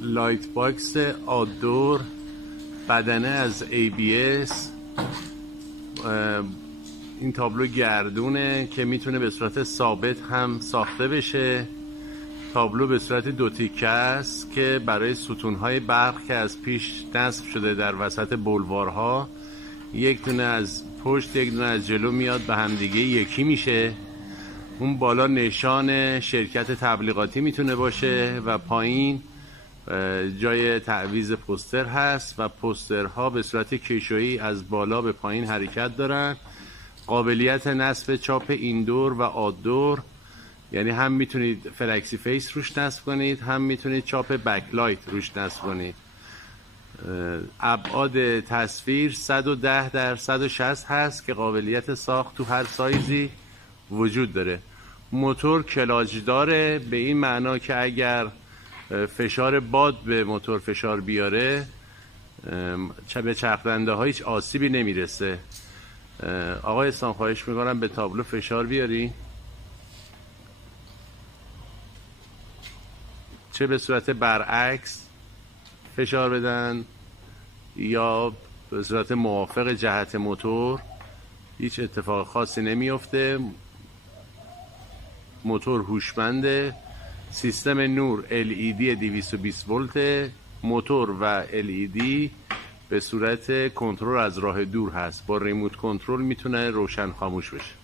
لایت باکس آدور، بدنه از ABS. این تابلو گردونه که میتونه به صورت ثابت هم ساخته بشه. تابلو به صورت دو تیکه است که برای ستونهای برق که از پیش نصب شده در وسط بلوارها، یک دونه از پشت یک دونه از جلو میاد به همدیگه یکی میشه. اون بالا نشان شرکت تبلیغاتی میتونه باشه و پایین جای تعویض پوستر هست و پوسترها به صورت کشویی از بالا به پایین حرکت دارن. قابلیت نصب چاپ ایندور و آدور، یعنی هم میتونید فلکسی فیس روش نصب کنید، هم میتونید چاپ بکلایت روش نصب کنید. ابعاد تصویر 110 در 160 هست که قابلیت ساخت تو هر سایزی وجود داره. موتور کلاج داره، به این معنا که اگر فشار باد به موتور فشار بیاره به چرخنده ها هیچ آسیبی نمیرسه. آقای اسلام خواهش میکنم به تابلو فشار بیاری، چه به صورت برعکس فشار بدن یا به صورت موافق جهت موتور، هیچ اتفاق خاصی نمیفته. موتور هوشمنده، سیستم نور LED 220 ولت، موتور و LED به صورت کنترل از راه دور هست، با ریموت کنترل میتونه روشن خاموش بشه.